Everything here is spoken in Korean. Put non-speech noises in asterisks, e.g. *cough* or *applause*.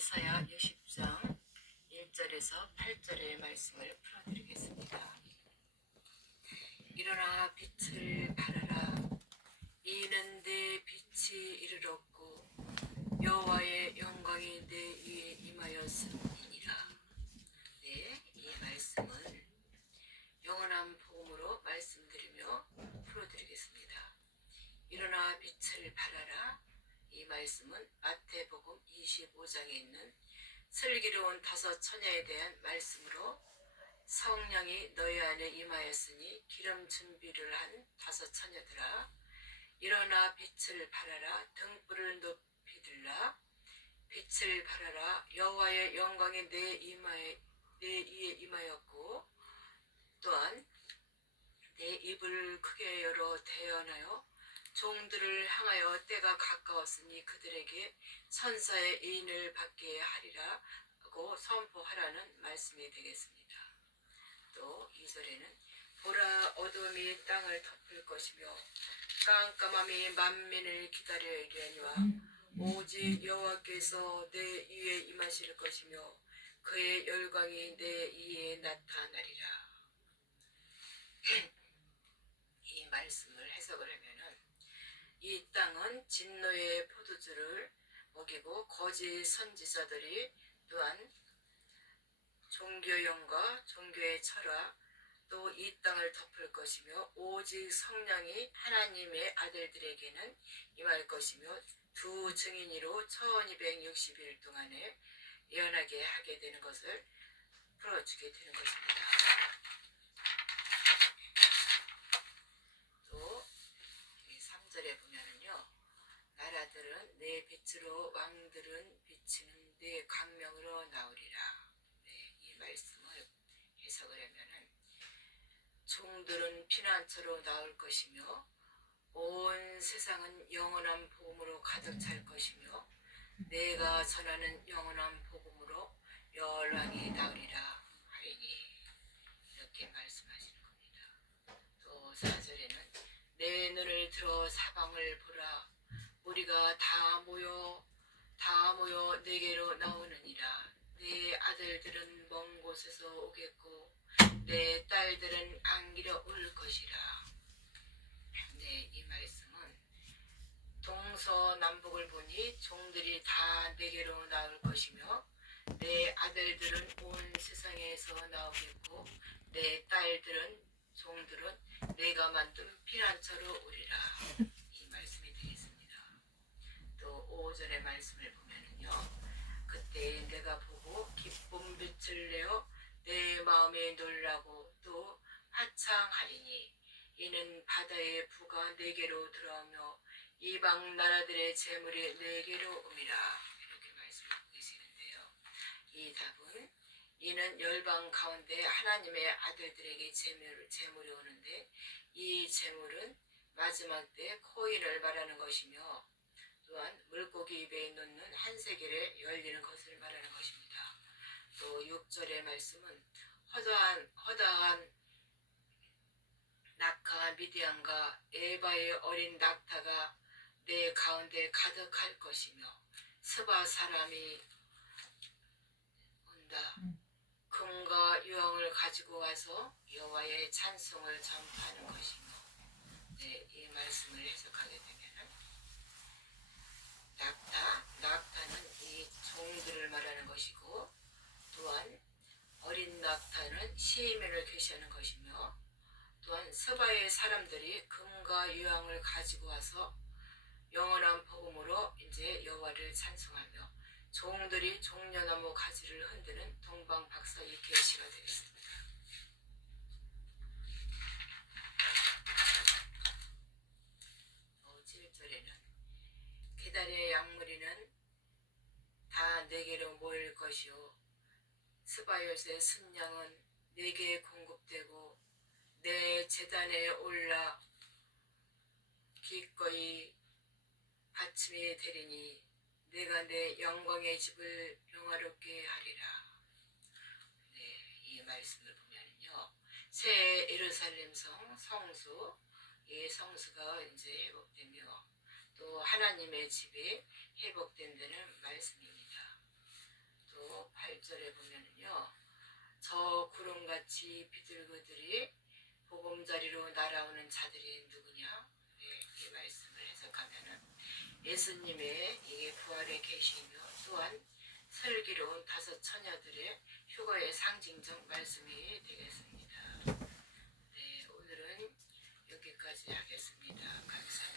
이사야 60장 1절에서 8절의 말씀을 풀어드리겠습니다. 일어나 빛을 발하라 이는 내 빛이 이르렀고 여호와의 영광이 내 위에 임하였음이니라 네, 이 말씀은 영원한 복음으로 말씀드리며 풀어드리겠습니다. 일어나 빛을 발하라 이 말씀은 마태복음 25장에 있는 슬기로운 다섯 처녀에 대한 말씀으로 성령이 너희 안에 임하였으니 기름 준비를 한 다섯 처녀들아 일어나 빛을 발하라 등불을 높이 들라. 빛을 발하라 여호와의 영광이 내 이마에 내 위에 임하였고 또한 내 입을 크게 열어 대언하여 종들을 향하여 때가 가까웠으니 그들에게 선사의 인을 받게 하리라 고 선포하라는 말씀이 되겠습니다. 또 2절에는 보라 어둠이 땅을 덮을 것이며 깜깜함이 만민을 기다려 이려니와 오직 여호와께서 내 위에 임하실 것이며 그의 열광이 내 위에 나타나리라. *clears throat* 이 하면은 이 땅은 진노의 포도주를 먹이고 거짓 선지자들이 또한 종교형과 종교의 철학 또 이 땅을 덮을 것이며 오직 성령이 하나님의 아들들에게는 임할 것이며 두 증인으로 1260일 동안에 예언하게 하게 되는 것을 풀어주게 되는 것입니다. 또 3절에 보면은요. 나라들은 내 빛으로 왕들은 비치는 내 광명으로 나오리라. 네, 이 말씀을 해석을 하면은 종들은 피난처로 나올 것이며 온 세상은 영원한 복음으로 가득 찰 것이며 내가 전하는 영원한 복음으로 열왕이 나오리라 하리니 이렇게 말씀하시는 겁니다. 또 4절에는 내 눈을 들어 사방을 보라 우리가 다 모여 다 모여 내게로 나오느니라 내 아들들은 먼 곳에서 오겠고 내 딸들은 안기려 올 것이라 네, 이 말씀은 동서남북을 보니 종들이 다 내게로 나올 것이며 내 아들들은 온 세상에서 나오겠고 내 딸들은 종들은 내가 만든 피난처로 오리라 이 말씀이 되겠습니다. 또 5절의 말씀을 보면은요. 그때 내가 보고 기쁨 빛을 내어 내 마음에 놀라고 또 화창하리니 이는 바다의 부가 내게로 들어오며 이방 나라들의 재물이 내게로 오미라 이렇게 말씀하고 계시는데요. 이 답은 이는 열방 가운데 하나님의 아들들에게 재물, 재물이 오는데 이 재물은 마지막 때 코인을 말하는 것이며 또한 물고기 입에 놓는 한 세계를 열리는 것을 말하는 것입니다. 또 6절의 말씀은 허다한, 허다한 낙하 미디안과 에바의 어린 낙타가 내 가운데 가득할 것이며 스바 사람이 온다. 금과 유황을 가지고 와서 여호와의 찬송을 전파하는 것이며 네, 이 말씀을 해석하게 되면은 낙타, 낙타는 이 종들을 말하는 것이고 또한 낙타는 시인을 계시하는 것이며 또한 서바의 사람들이 금과 유황을 가지고 와서 영원한 복음으로 이제 여호와를 찬송하며 종들이 종려나무 가지를 흔드는 동방 박사의 계시가 되겠습니다. 어, 7절에는 계달의 양무리는 다 내게로 모일 것이요 스바요스의 순양은 내게 공급되고 내 재단에 올라 기꺼이 받침이 되리니 내가 내 영광의 집을 영화롭게 하리라. 네, 이 말씀을 보면요. 새 예루살렘 성 성수 이 성수가 이제 회복되며 또 하나님의 집이 회복된다는 말씀입니다. 또 8절에 보면은요. 저 구름같이 비둘기들이 보금자리로 날아오는 자들이 누구냐? 네, 이 말씀을 해석하면은 예수님의 이게 부활에 계시며 또한 슬기로운 다섯 처녀들의 휴거의 상징적 말씀이 되겠습니다. 네, 오늘은 여기까지 하겠습니다. 감사합니다.